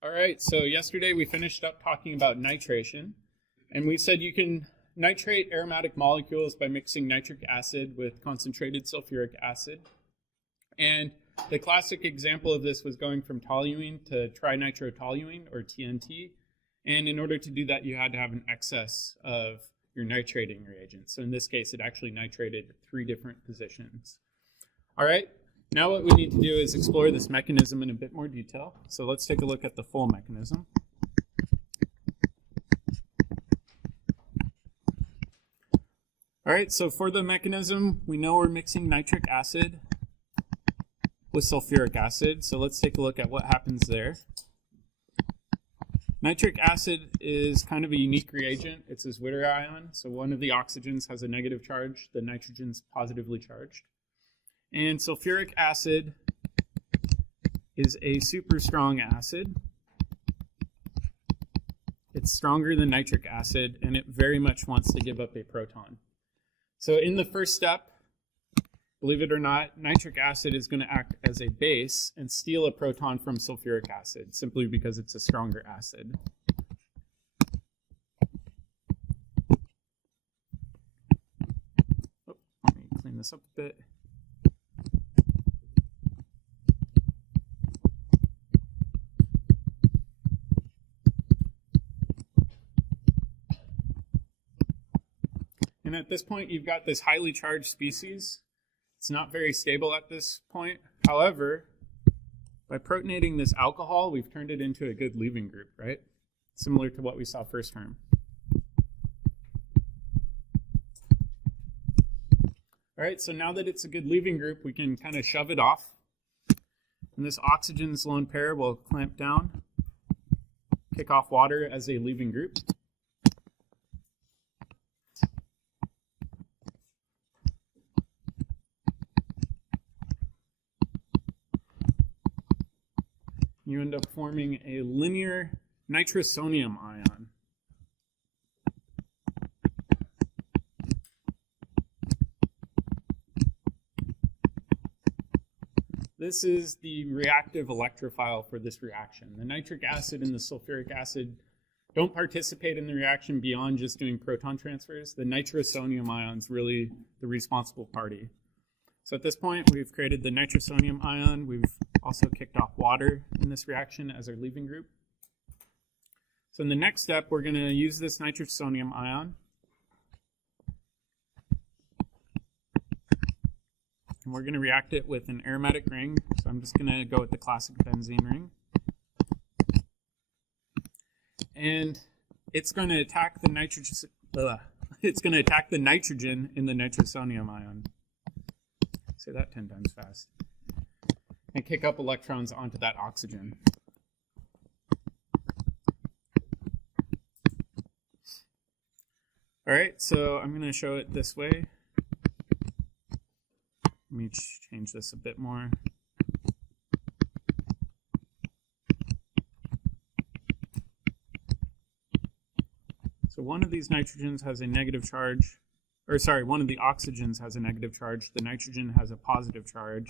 All right, so yesterday we finished up talking about nitration, and we said you can nitrate aromatic molecules by mixing nitric acid with concentrated sulfuric acid. And the classic example of this was going from toluene to trinitrotoluene, or TNT. And in order to do that, you had to have an excess of your nitrating reagent. So in this case, it actually nitrated 3 different positions. All right. Now what we need to do is explore this mechanism in a bit more detail. So let's take a look at the full mechanism. All right, so for the mechanism, we know we're mixing nitric acid with sulfuric acid. So let's take a look at what happens there. Nitric acid is kind of a unique reagent. It's a Zwitter ion. So one of the oxygens has a negative charge, the nitrogen's positively charged. And sulfuric acid is a super strong acid. It's stronger than nitric acid, and it very much wants to give up a proton. So in the first step, believe it or not, nitric acid is going to act as a base and steal a proton from sulfuric acid, simply because it's a stronger acid. Oh, let me clean this up a bit. And at this point, you've got this highly charged species. It's not very stable at this point. However, by protonating this alcohol, we've turned it into a good leaving group, right? Similar to what we saw first term. All right, so now that it's a good leaving group, we can kind of shove it off. And this oxygen's lone pair will clamp down, kick off water as a leaving group. You end up forming a linear nitrosonium ion. This is the reactive electrophile for this reaction. The nitric acid and the sulfuric acid don't participate in the reaction beyond just doing proton transfers. The nitrosonium ion is really the responsible party. So at this point, we've created the nitrosonium ion. We've also kicked off water in this reaction as our leaving group. So in the next step, we're going to use this nitrosonium ion. And we're going to react it with an aromatic ring. So I'm just going to go with the classic benzene ring. And it's going to attack the nitrogen. It's going to attack the nitrogen in the nitrosonium ion. Say that 10 times fast. And kick up electrons onto that oxygen. All right, so I'm going to show it this way. Let me change this a bit more. So one of these nitrogens has a negative charge. Or sorry, one of the oxygens has a negative charge. The nitrogen has a positive charge.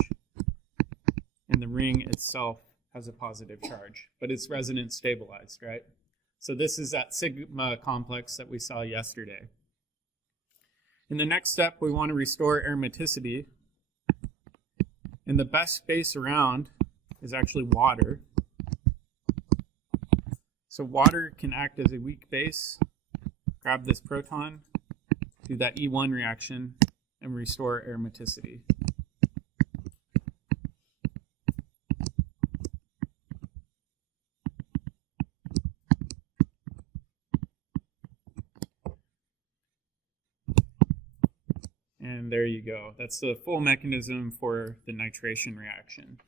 And the ring itself has a positive charge. But it's resonance stabilized, right? So this is that sigma complex that we saw yesterday. In the next step, we want to restore aromaticity. And the best base around is actually water. So water can act as a weak base. Grab this proton, do that E1 reaction, and restore aromaticity. And there you go. That's the full mechanism for the nitration reaction.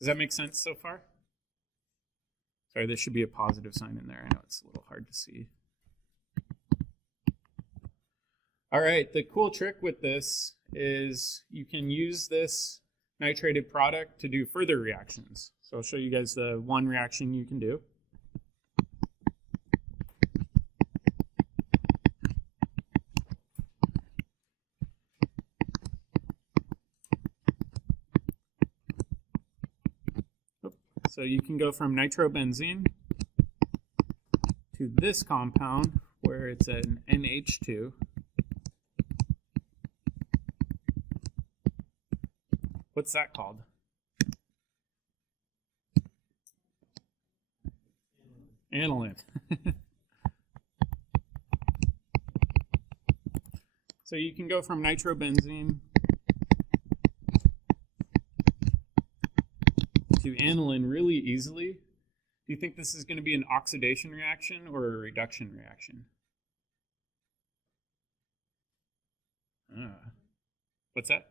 Does that make sense so far? Sorry, there should be a positive sign in there. I know it's a little hard to see. All right, the cool trick with this is you can use this nitrated product to do further reactions. So I'll show you guys the one reaction you can do. So you can go from nitrobenzene to this compound where it's an NH2. What's that called? Aniline. So you can go from nitrobenzene to aniline really easily. Do you think this is going to be an oxidation reaction or a reduction reaction? What's that?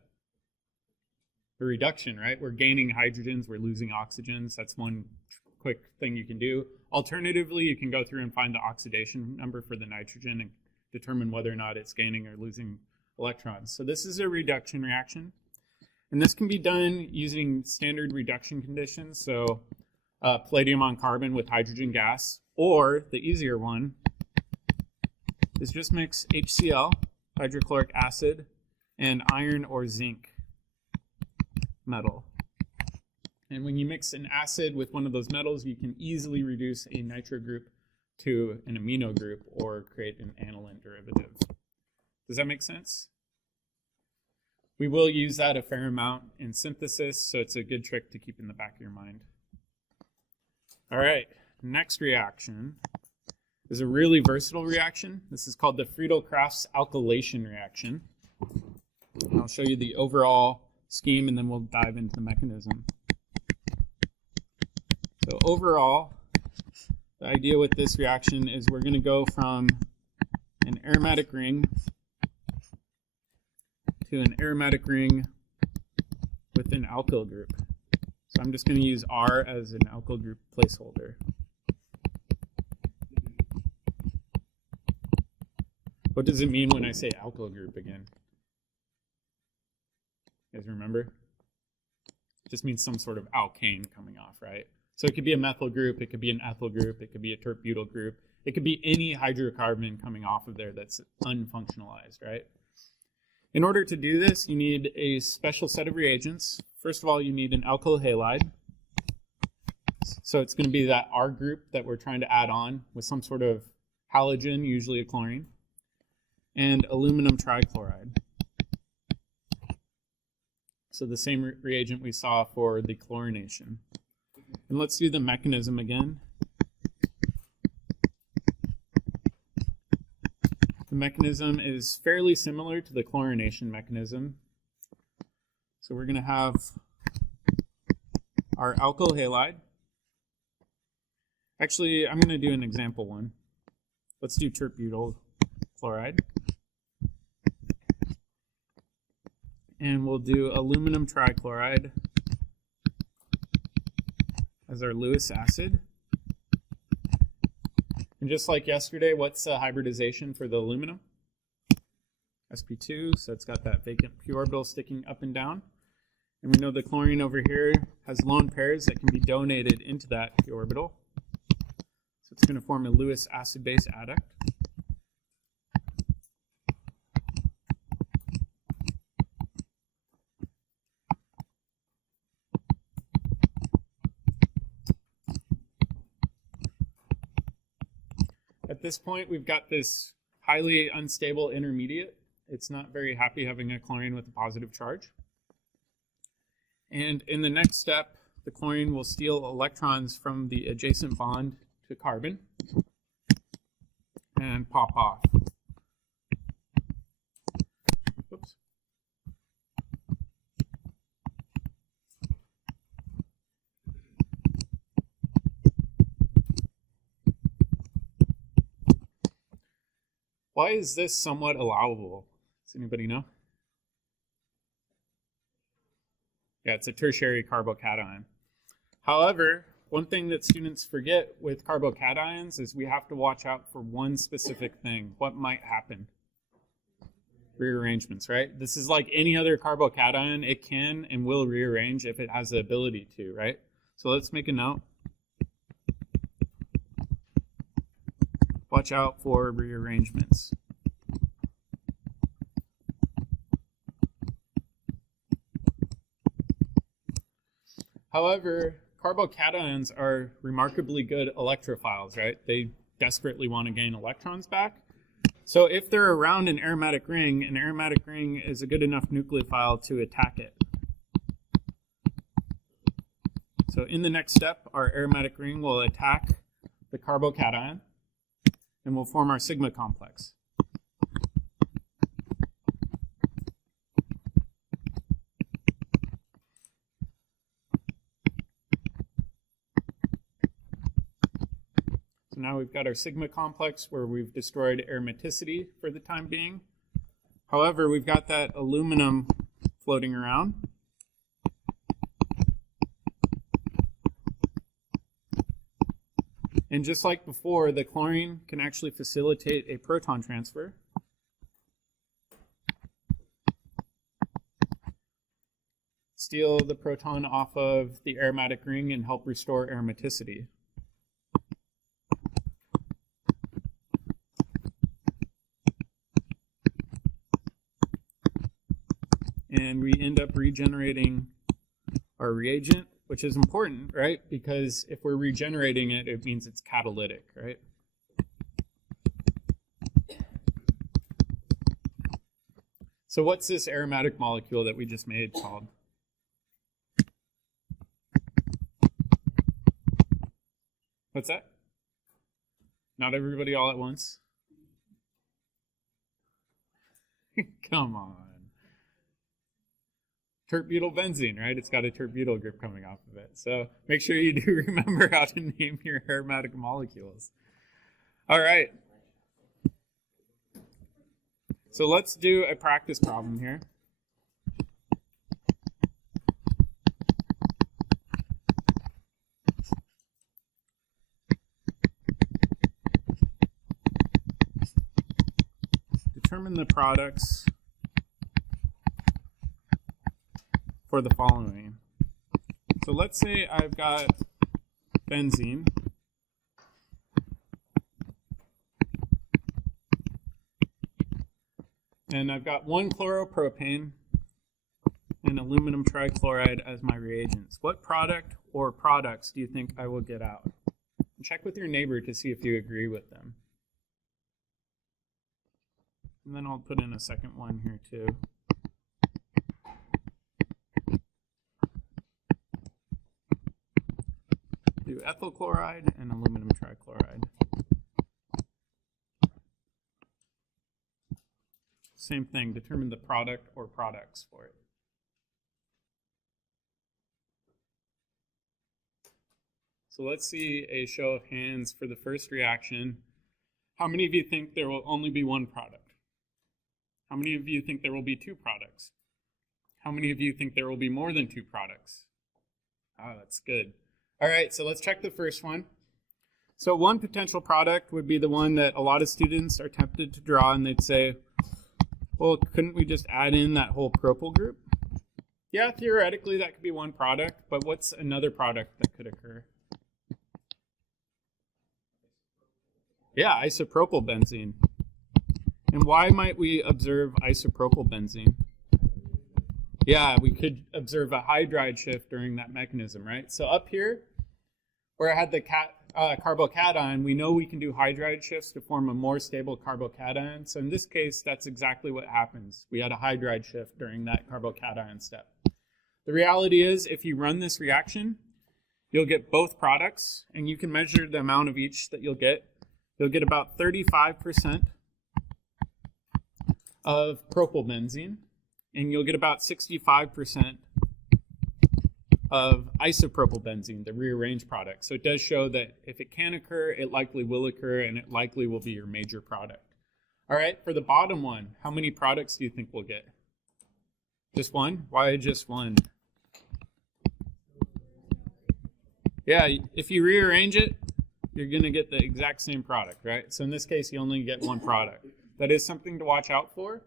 A reduction, right? We're gaining hydrogens, we're losing oxygens. That's one quick thing you can do. Alternatively, you can go through and find the oxidation number for the nitrogen and determine whether or not it's gaining or losing electrons. So this is a reduction reaction. And this can be done using standard reduction conditions. So palladium on carbon with hydrogen gas. Or the easier one is just mix HCl, hydrochloric acid, and iron or zinc metal. And when you mix an acid with one of those metals, you can easily reduce a nitro group to an amino group or create an aniline derivative. Does that make sense? We will use that a fair amount in synthesis, so it's a good trick to keep in the back of your mind. All right, next reaction is a really versatile reaction. This is called the Friedel-Crafts Alkylation reaction. And I'll show you the overall scheme and then we'll dive into the mechanism. So overall, the idea with this reaction is we're going to go from an aromatic ring to an aromatic ring with an alkyl group. So I'm just going to use R as an alkyl group placeholder. What does it mean when I say alkyl group again? You guys remember? It just means some sort of alkane coming off, right? So it could be a methyl group, it could be an ethyl group, it could be a tert-butyl group, it could be any hydrocarbon coming off of there that's unfunctionalized, right? In order to do this, you need a special set of reagents. First of all, you need an alkyl halide. So it's going to be that R group that we're trying to add on with some sort of halogen, usually a chlorine, and aluminum trichloride. So the same reagent we saw for the chlorination. And let's do the mechanism again. The mechanism is fairly similar to the chlorination mechanism. So we're going to have our alkyl halide. Actually, I'm going to do an example one. Let's do tert-butyl chloride. And we'll do aluminum trichloride as our Lewis acid. And just like yesterday, what's the hybridization for the aluminum? sp2, so it's got that vacant p orbital sticking up and down. And we know the chlorine over here has lone pairs that can be donated into that p orbital. So it's going to form a Lewis acid-base adduct. At this point, we've got this highly unstable intermediate. It's not very happy having a chlorine with a positive charge. And in the next step, the chlorine will steal electrons from the adjacent bond to carbon and pop off. Oops. Why is this somewhat allowable? Does anybody know? Yeah, it's a tertiary carbocation. However, one thing that students forget with carbocations is we have to watch out for one specific thing. What might happen? Rearrangements, right? This is like any other carbocation. It can and will rearrange if it has the ability to, right? So let's make a note. Watch out for rearrangements. However, carbocations are remarkably good electrophiles, right? They desperately want to gain electrons back. So if they're around an aromatic ring is a good enough nucleophile to attack it. So in the next step, our aromatic ring will attack the carbocation and will form our sigma complex. So now we've got our sigma complex where we've destroyed aromaticity for the time being. However, we've got that aluminum floating around. And just like before, the chlorine can actually facilitate a proton transfer. Steal the proton off of the aromatic ring and help restore aromaticity. And we end up regenerating our reagent, which is important, right? Because if we're regenerating it, it means it's catalytic, right? So what's this aromatic molecule that we just made called? What's that? Not everybody all at once? Come on. Tert-butyl-benzene, right? It's got a tert-butyl group coming off of it. So make sure you do remember how to name your aromatic molecules. All right. So let's do a practice problem here. Determine the products for the following. So let's say I've got benzene. And I've got 1 chloropropane and aluminum trichloride as my reagents. What product or products do you think I will get out? And check with your neighbor to see if you agree with them. And then I'll put in a second one here too. Do ethyl chloride and aluminum trichloride. Same thing, determine the product or products for it. So let's see a show of hands for the first reaction. How many of you think there will only be one product? How many of you think there will be 2 products? How many of you think there will be more than 2 products? Oh, that's good. All right, so let's check the first one. So one potential product would be the one that a lot of students are tempted to draw, and they'd say, well, couldn't we just add in that whole propyl group? Yeah, theoretically that could be one product, but what's another product that could occur? Yeah, isopropyl benzene. And why might we observe isopropyl benzene? Yeah, we could observe a hydride shift during that mechanism, right? So up here, where I had the carbocation, we know we can do hydride shifts to form a more stable carbocation. So in this case, that's exactly what happens. We had a hydride shift during that carbocation step. The reality is, if you run this reaction, you'll get both products, and you can measure the amount of each that you'll get. You'll get about 35% of propylbenzene, and you'll get about 65% of isopropylbenzene, the rearranged product. So it does show that if it can occur, it likely will occur, and it likely will be your major product. All right, for the bottom one, how many products do you think we'll get? Just one? Why just one? Yeah, if you rearrange it, you're going to get the exact same product, right? So in this case, you only get one product. That is something to watch out for.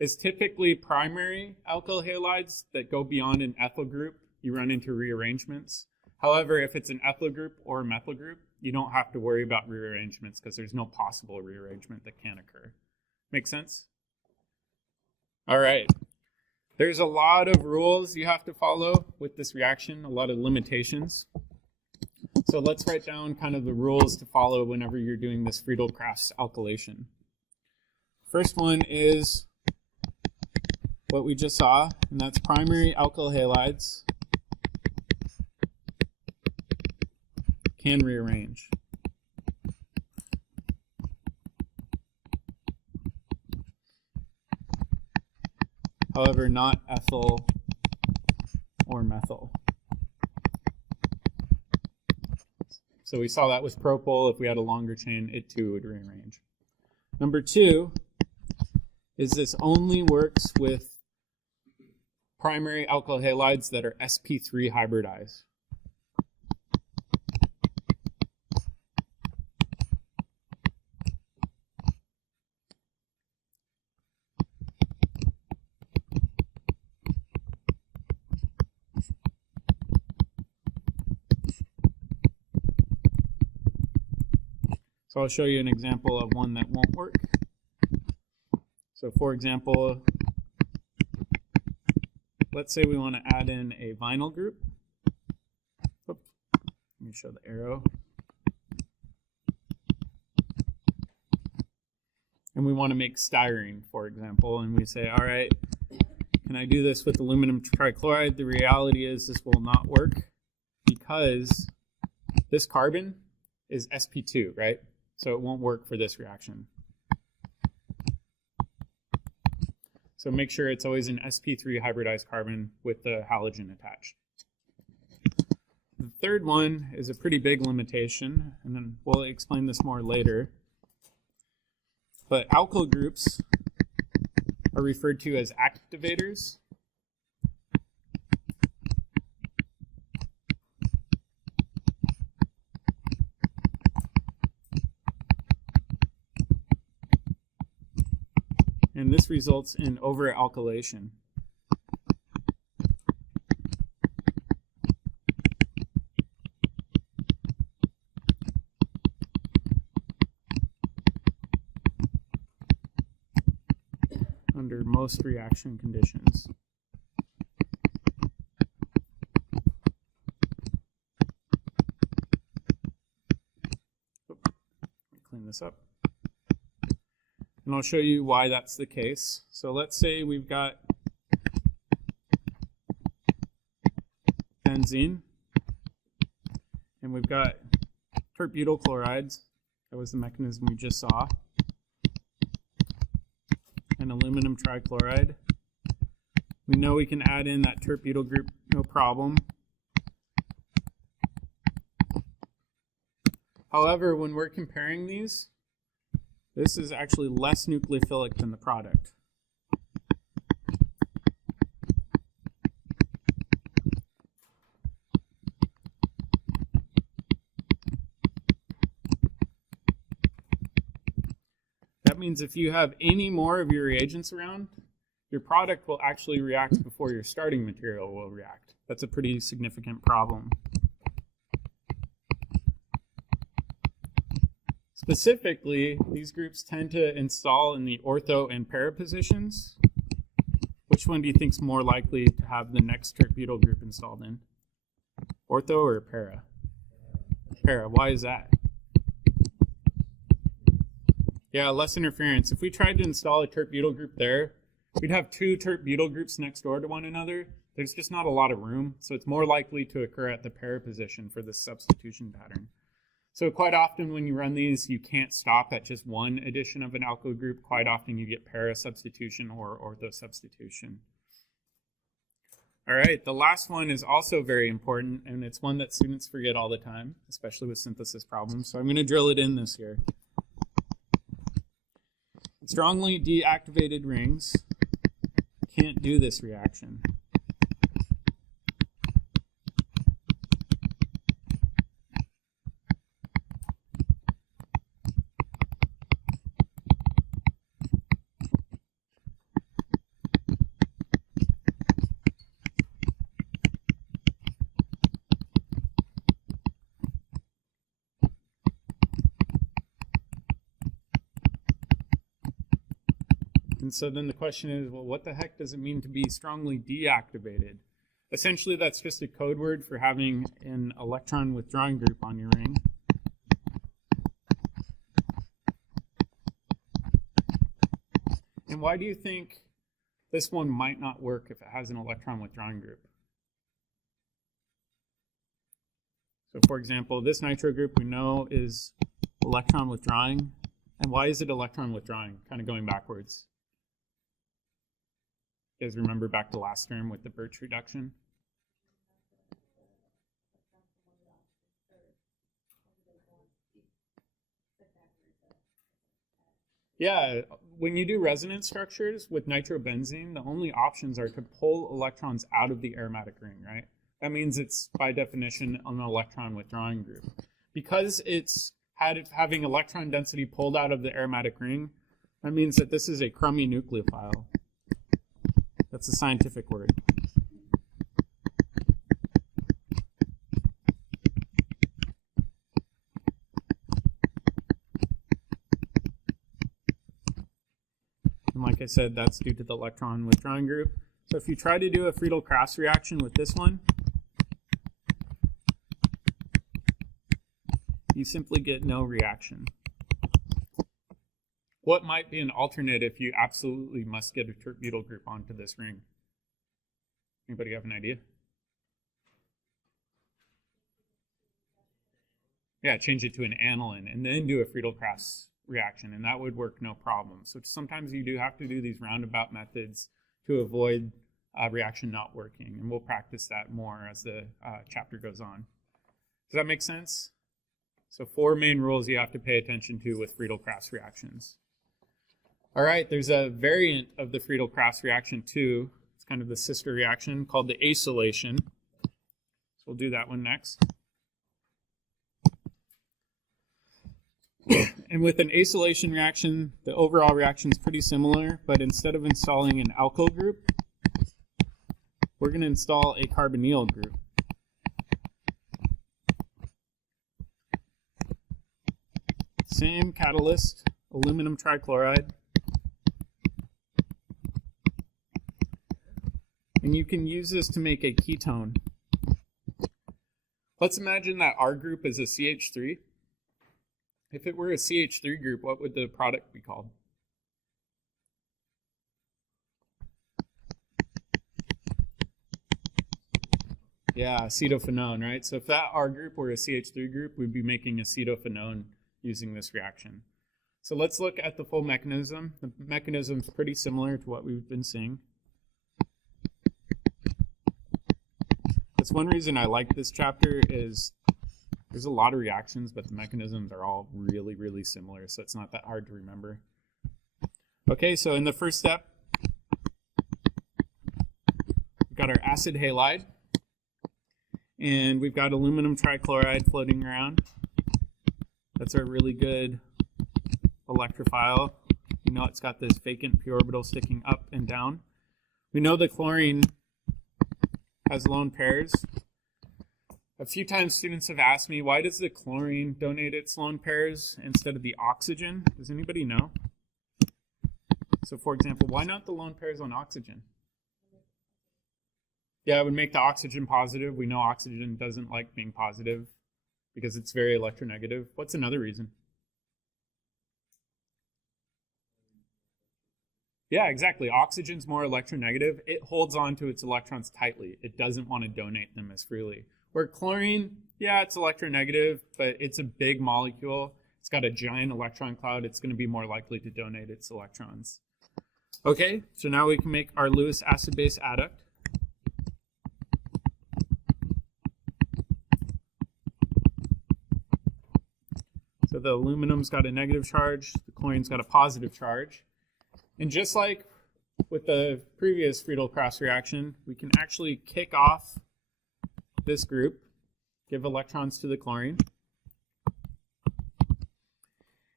It's typically primary alkyl halides that go beyond an ethyl group. You run into rearrangements. However, if it's an ethyl group or a methyl group, you don't have to worry about rearrangements because there's no possible rearrangement that can occur. Make sense? All right. There's a lot of rules you have to follow with this reaction, a lot of limitations. So let's write down kind of the rules to follow whenever you're doing this Friedel-Crafts alkylation. First one is what we just saw, and that's primary alkyl halides can rearrange. However, not ethyl or methyl. So we saw that with propyl. If we had a longer chain, it too would rearrange. Number 2 is this only works with primary alkyl halides that are sp3 hybridized. So I'll show you an example of one that won't work. So for example, let's say we want to add in a vinyl group. Let me show the arrow. And we want to make styrene, for example, and we say, all right, can I do this with aluminum trichloride? The reality is this will not work because this carbon is sp2, right? So it won't work for this reaction. So make sure it's always an sp3 hybridized carbon with the halogen attached. The third one is a pretty big limitation, and then we'll explain this more later. But alkyl groups are referred to as activators. And this results in over-alkylation. Under most reaction conditions. Let me clean this up. And I'll show you why that's the case. So let's say we've got benzene, and we've got tert-butyl chlorides. That was the mechanism we just saw. And aluminum trichloride. We know we can add in that tert-butyl group, no problem. However, when we're comparing these, this is actually less nucleophilic than the product. That means if you have any more of your reagents around, your product will actually react before your starting material will react. That's a pretty significant problem. Specifically, these groups tend to install in the ortho and para positions. Which one do you think is more likely to have the next tert-butyl group installed in? Ortho or para? Para. Why is that? Yeah, less interference. If we tried to install a tert-butyl group there, we'd have two tert-butyl groups next door to one another. There's just not a lot of room, so it's more likely to occur at the para position for this substitution pattern. So quite often when you run these, you can't stop at just one addition of an alkyl group. Quite often you get para substitution or ortho substitution. All right, the last one is also very important, and it's one that students forget all the time, especially with synthesis problems. So I'm going to drill it in this year. Strongly deactivated rings can't do this reaction. And so then the question is, well, what the heck does it mean to be strongly deactivated? Essentially, that's just a code word for having an electron withdrawing group on your ring. And why do you think this one might not work if it has an electron withdrawing group? So for example, this nitro group we know is electron withdrawing. And why is it electron withdrawing? Kind of going backwards. You guys remember back to last term with the Birch reduction? Yeah, when you do resonance structures with nitrobenzene, the only options are to pull electrons out of the aromatic ring, right? That means it's, by definition, an electron withdrawing group. Because it's having electron density pulled out of the aromatic ring, that means that this is a crummy nucleophile. That's a scientific word. And like I said, that's due to the electron withdrawing group. So if you try to do a Friedel-Crafts reaction with this one, you simply get no reaction. What might be an alternate if you absolutely must get a tert-butyl group onto this ring? Anybody have an idea? Yeah, change it to an aniline and then do a Friedel-Crafts reaction, and that would work no problem. So sometimes you do have to do these roundabout methods to avoid a reaction not working, and we'll practice that more as the chapter goes on. Does that make sense? So 4 main rules you have to pay attention to with Friedel-Crafts reactions. All right, there's a variant of the Friedel-Crafts reaction too. It's kind of the sister reaction called the acylation. So we'll do that one next. And with an acylation reaction, the overall reaction is pretty similar, but instead of installing an alkyl group, we're going to install a carbonyl group. Same catalyst, aluminum trichloride. And you can use this to make a ketone. Let's imagine that our group is a CH3. If it were a CH3 group, what would the product be called? Yeah, acetophenone, right? So if that R group were a CH3 group, we'd be making acetophenone using this reaction. So let's look at the full mechanism. The mechanism is pretty similar to what we've been seeing. That's one reason I like this chapter is there's a lot of reactions, but the mechanisms are all really, really similar, so it's not that hard to remember. Okay, so in the first step, we've got our acid halide, and we've got aluminum trichloride floating around. That's our really good electrophile. You know it's got this vacant p orbital sticking up and down. We know the chlorine has lone pairs. A few times students have asked me, why does the chlorine donate its lone pairs instead of the oxygen? Does anybody know? So for example, why not the lone pairs on oxygen? Yeah, it would make the oxygen positive. We know oxygen doesn't like being positive because it's very electronegative. What's another reason? Yeah, exactly. Oxygen's more electronegative. It holds on to its electrons tightly. It doesn't want to donate them as freely. Where chlorine, yeah, it's electronegative, but it's a big molecule. It's got a giant electron cloud. It's going to be more likely to donate its electrons. Okay, so now we can make our Lewis acid-base adduct. So the aluminum's got a negative charge, the chlorine's got a positive charge. And just like with the previous Friedel-Crafts reaction, we can actually kick off this group, give electrons to the chlorine.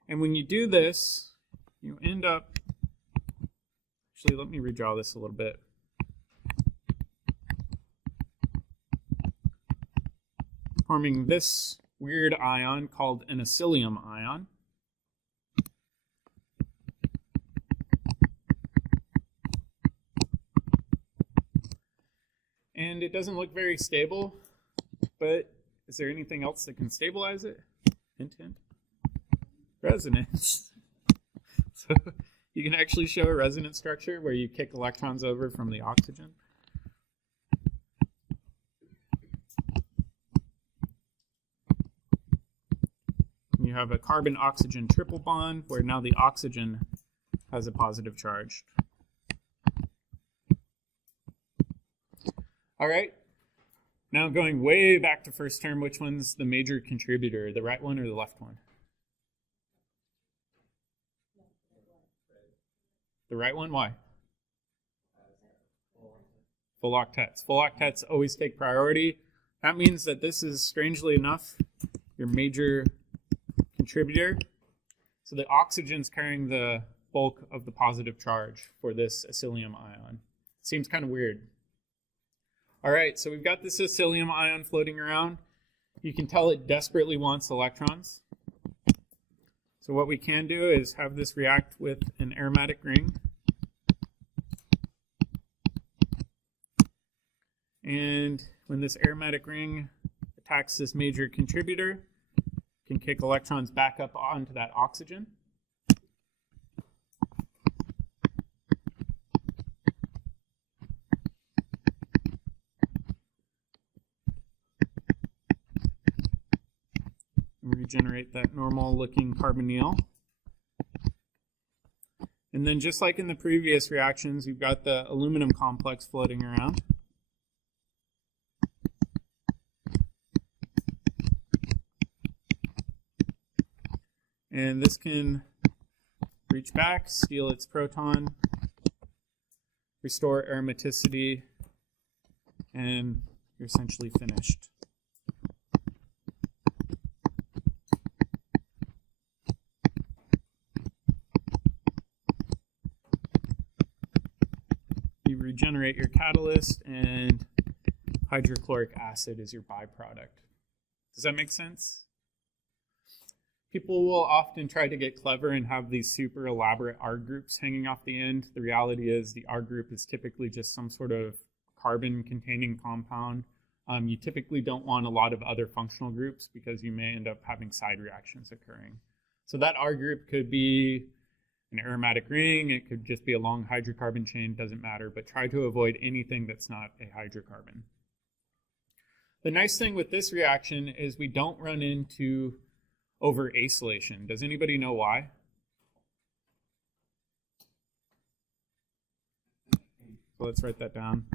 And when you do this, you end up, actually let me redraw this a little bit. Forming this weird ion called an acylium ion. And it doesn't look very stable, but is there anything else that can stabilize it? Hint, hint. Resonance. So you can actually show a resonance structure where you kick electrons over from the oxygen. You have a carbon-oxygen triple bond where now the oxygen has a positive charge. All right, now going way back to first term, which one's the major contributor, the right one or the left one? The right one, why? Full octets. Full octets always take priority. That means that this is, strangely enough, your major contributor. So the oxygen's carrying the bulk of the positive charge for this acylium ion. Seems kind of weird. All right, so we've got this acylium ion floating around. You can tell it desperately wants electrons. So what we can do is have this react with an aromatic ring. And when this aromatic ring attacks this major contributor, it can kick electrons back up onto that oxygen. Regenerate that normal looking carbonyl. And then just like in the previous reactions, you've got the aluminum complex floating around. And this can reach back, steal its proton, restore aromaticity, and you're essentially finished. You regenerate your catalyst, and hydrochloric acid is your byproduct. Does that make sense? People will often try to get clever and have these super elaborate R groups hanging off the end. The reality is the R group is typically just some sort of carbon-containing compound. You typically don't want a lot of other functional groups because you may end up having side reactions occurring. So that R group could be an aromatic ring, it could just be a long hydrocarbon chain, doesn't matter, but try to avoid anything that's not a hydrocarbon. The nice thing with this reaction is we don't run into over acylation. Does anybody know why? So let's write that down.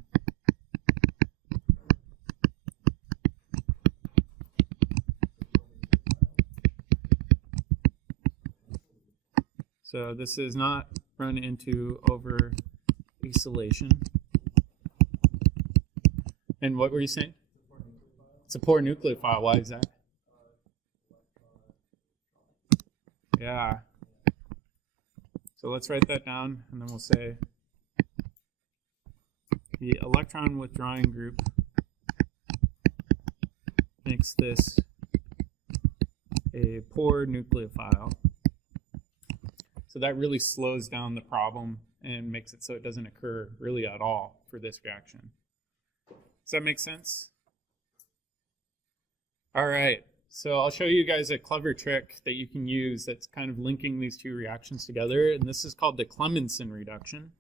So this is not run into over acylation. And what were you saying? It's a poor nucleophile. Why is that? Yeah. So let's write that down, and then we'll say the electron withdrawing group makes this a poor nucleophile. So that really slows down the problem and makes it so it doesn't occur really at all for this reaction. Does that make sense? All right. So I'll show you guys a clever trick that you can use that's kind of linking these two reactions together, and this is called the Clemmensen reduction.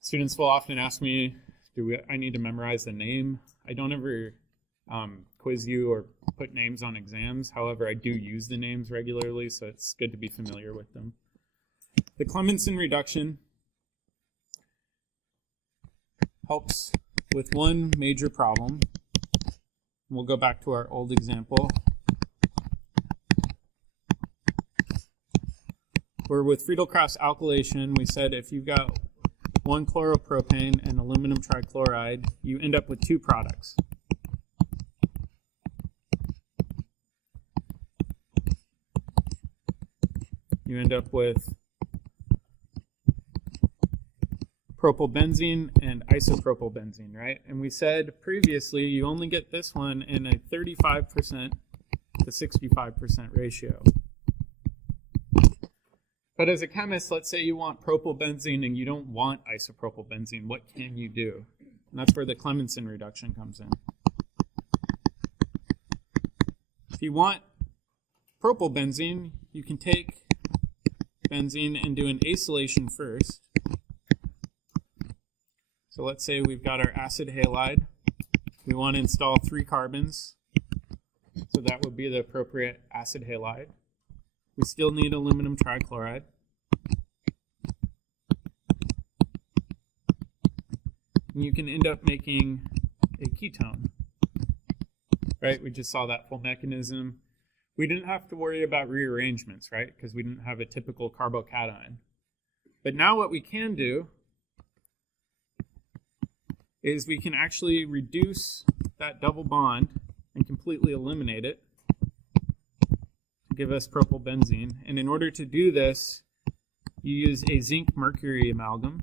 Students will often ask me, I need to memorize the name? I don't ever quiz you or put names on exams. However, I do use the names regularly, so it's good to be familiar with them. The Clemmensen reduction helps with one major problem. We'll go back to our old example, where with Friedel-Crafts Alkylation, we said if you've got one chloropropane and aluminum trichloride, you end up with two products. You end up with propylbenzene and isopropylbenzene, right? And we said previously you only get this one in a 35% to 65% ratio. But as a chemist, let's say you want propylbenzene and you don't want isopropylbenzene. What can you do? And that's where the Clemmensen reduction comes in. If you want propylbenzene, you can take benzene and do an acylation first. So let's say we've got our acid halide. We want to install 3 carbons. So that would be the appropriate acid halide. We still need aluminum trichloride. And you can end up making a ketone. Right? We just saw that full mechanism. We didn't have to worry about rearrangements, right? Because we didn't have a typical carbocation. But now what we can do is we can actually reduce that double bond and completely eliminate it to give us propylbenzene. And in order to do this, you use a zinc mercury amalgam.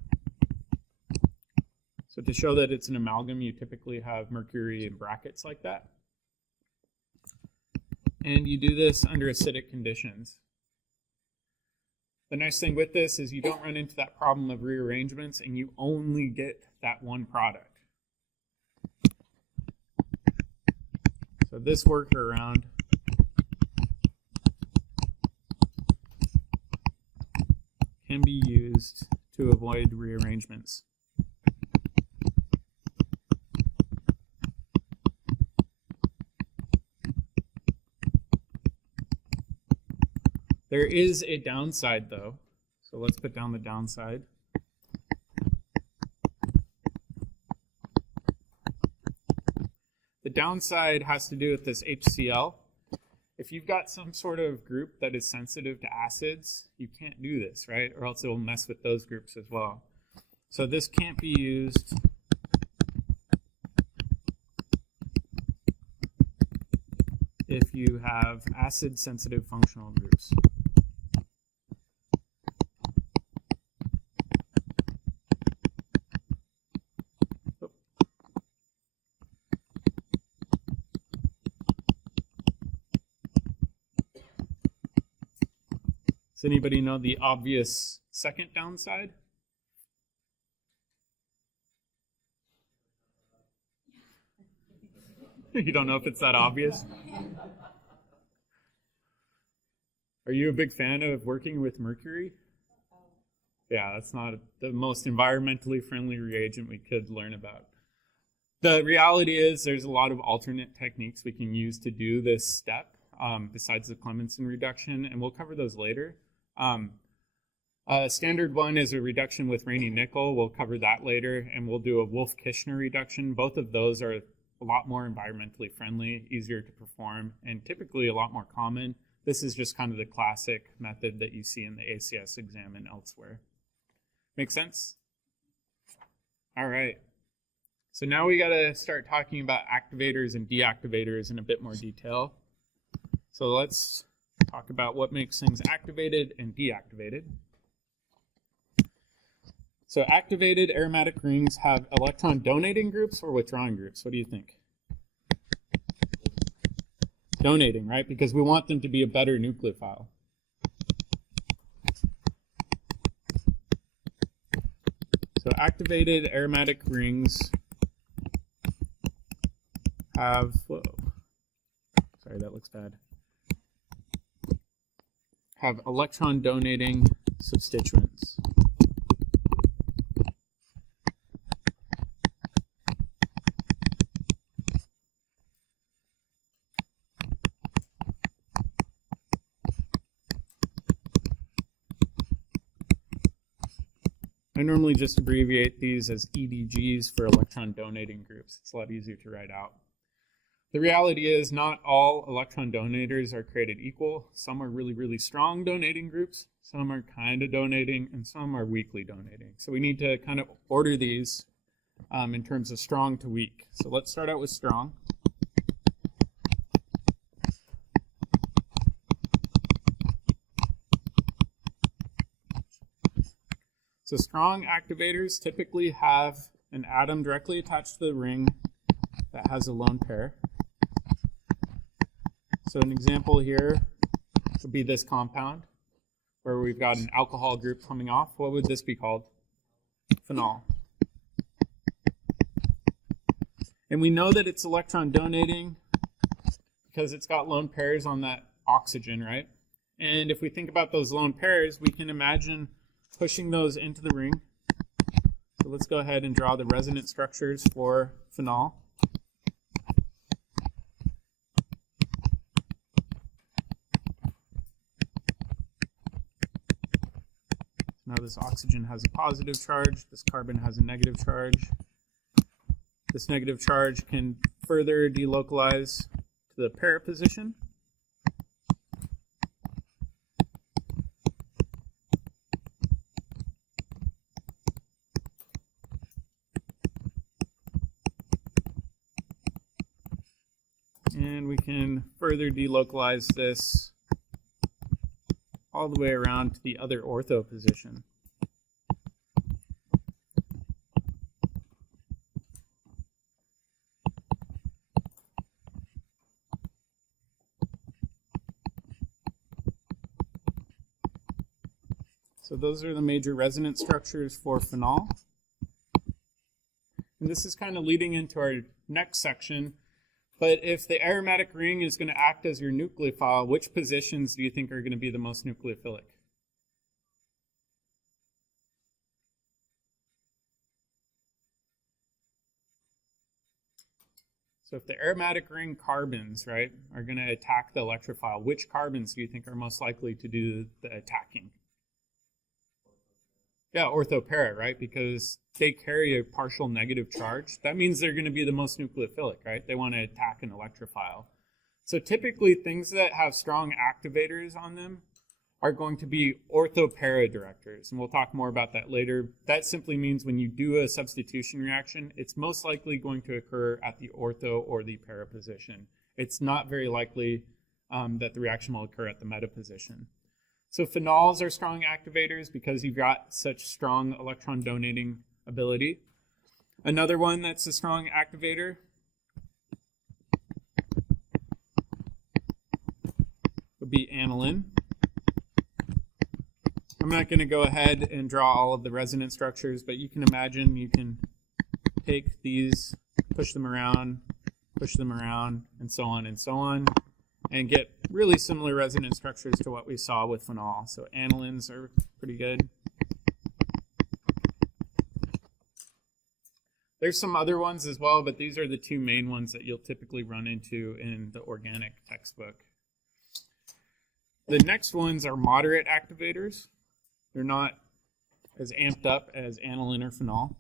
So to show that it's an amalgam, you typically have mercury in brackets like that. And you do this under acidic conditions. The nice thing with this is you don't run into that problem of rearrangements and you only get that one product. So this workaround can be used to avoid rearrangements. There is a downside though, so let's put down the downside. The downside has to do with this HCl. If you've got some sort of group that is sensitive to acids, you can't do this, right? Or else it will mess with those groups as well. So this can't be used if you have acid-sensitive functional groups. Does anybody know the obvious second downside? You don't know if it's that obvious? Are you a big fan of working with mercury? Yeah, that's not the most environmentally friendly reagent we could learn about. The reality is there's a lot of alternate techniques we can use to do this step besides the Clemmensen reduction, and we'll cover those later. Standard one is a reduction with Raney nickel. We'll cover that later, and we'll do a Wolff-Kishner reduction. Both of those are a lot more environmentally friendly, easier to perform, and typically a lot more common. This is just kind of the classic method that you see in the ACS exam and elsewhere. Make sense? All right. So now we got to start talking about activators and deactivators in a bit more detail. So let's talk about what makes things activated and deactivated. So activated aromatic rings have electron donating groups or withdrawing groups. What do you think? Donating, right? Because we want them to be a better nucleophile. So activated aromatic rings have, whoa, sorry, that looks bad. Have electron donating substituents. I normally just abbreviate these as EDGs for electron donating groups. It's a lot easier to write out. The reality is not all electron donators are created equal. Some are really, really strong donating groups. Some are kind of donating, and some are weakly donating. So we need to kind of order these in terms of strong to weak. So let's start out with strong. So strong activators typically have an atom directly attached to the ring that has a lone pair. So an example here would be this compound. where we've got an alcohol group coming off. What would this be called? Phenol. And we know that it's electron donating because it's got lone pairs on that oxygen, right? And if we think about those lone pairs, we can imagine pushing those into the ring. So let's go ahead and draw the resonance structures for phenol. Now this oxygen has a positive charge, this carbon has a negative charge. This negative charge can further delocalize to the para position. And we can further delocalize this all the way around to the other ortho position. So those are the major resonance structures for phenol. And this is kind of leading into our next section. But if the aromatic ring is going to act as your nucleophile, which positions do you think are going to be the most nucleophilic? So if the aromatic ring carbons, right, are going to attack the electrophile, which carbons do you think are most likely to do the attacking? Yeah, orthopara, right? Because they carry a partial negative charge. That means they're going to be the most nucleophilic, right? They want to attack an electrophile. So typically things that have strong activators on them are going to be orthopara directors. And we'll talk more about that later. That simply means when you do a substitution reaction, it's most likely going to occur at the ortho or the para position. It's not very likely that the reaction will occur at the meta position. So phenols are strong activators because you've got such strong electron donating ability. Another one that's a strong activator would be aniline. I'm not going to go ahead and draw all of the resonance structures, but you can imagine you can take these, push them around, and so on, and get really similar resonance structures to what we saw with phenol. So anilines are pretty good. There's some other ones as well, but these are the two main ones that you'll typically run into in the organic textbook. The next ones are moderate activators. They're not as amped up as aniline or phenol.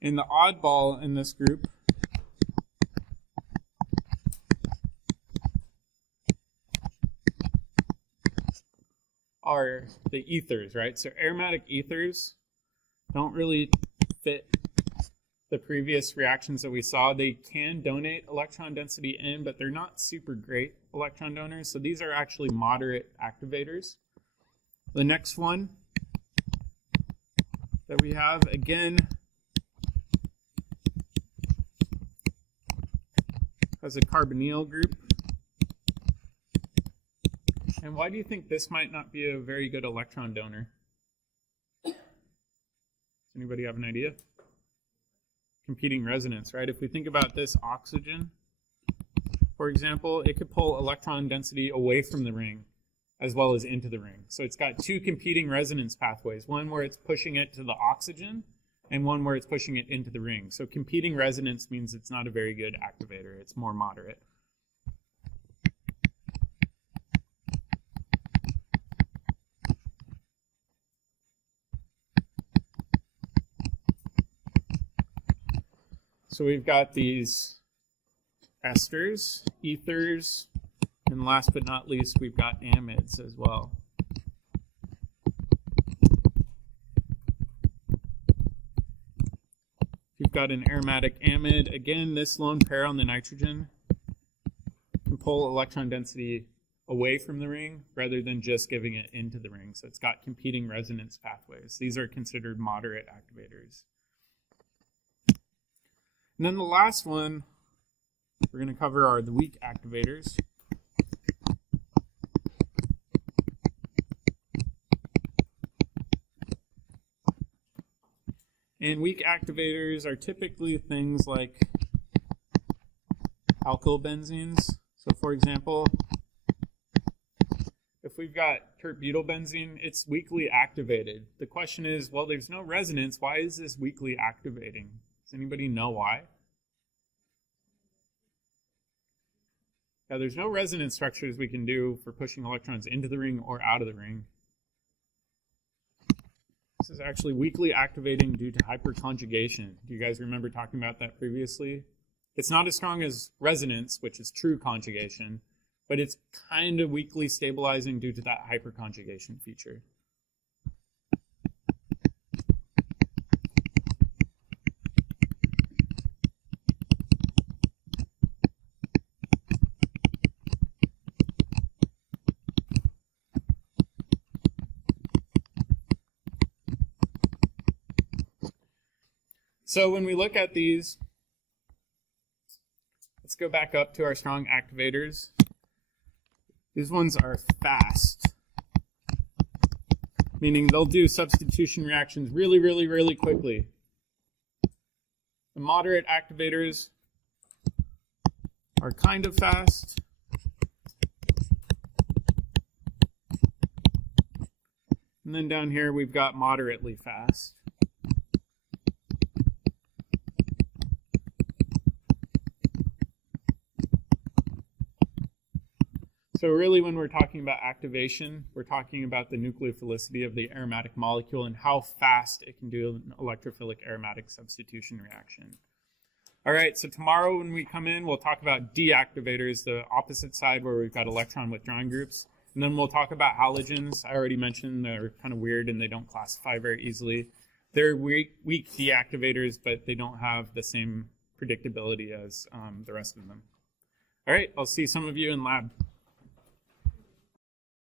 And the oddball in this group are the ethers, right? So aromatic ethers don't really fit the previous reactions that we saw. They can donate electron density in, but they're not super great electron donors. So these are actually moderate activators. The next one that we have, again, has a carbonyl group. And why do you think this might not be a very good electron donor? Does anybody have an idea? Competing resonance, right? If we think about this oxygen, for example, it could pull electron density away from the ring as well as into the ring. So it's got two competing resonance pathways, one where it's pushing it to the oxygen and one where it's pushing it into the ring. So competing resonance means it's not a very good activator. It's more moderate. So we've got these esters, ethers, and last but not least, we've got amides as well. You've got an aromatic amide. Again, this lone pair on the nitrogen can pull electron density away from the ring rather than just giving it into the ring. So it's got competing resonance pathways. These are considered moderate activators. And then the last one we're going to cover are the weak activators. And weak activators are typically things like alkyl benzenes. So for example, if we've got tert-butylbenzene, it's weakly activated. The question is, well, there's no resonance. Why is this weakly activating? Does anybody know why? Yeah, there's no resonance structures we can do for pushing electrons into the ring or out of the ring. This is actually weakly activating due to hyperconjugation. Do you guys remember talking about that previously? It's not as strong as resonance, which is true conjugation, but it's kind of weakly stabilizing due to that hyperconjugation feature. So when we look at these, let's go back up to our strong activators. These ones are fast, meaning they'll do substitution reactions really, really, really quickly. The moderate activators are kind of fast. And then down here we've got moderately fast. So really when we're talking about activation, we're talking about the nucleophilicity of the aromatic molecule and how fast it can do an electrophilic aromatic substitution reaction. All right, so tomorrow when we come in, we'll talk about deactivators, the opposite side where we've got electron withdrawing groups. And then we'll talk about halogens. I already mentioned they're kind of weird and they don't classify very easily. They're weak deactivators, but they don't have the same predictability as the rest of them. All right, I'll see some of you in lab.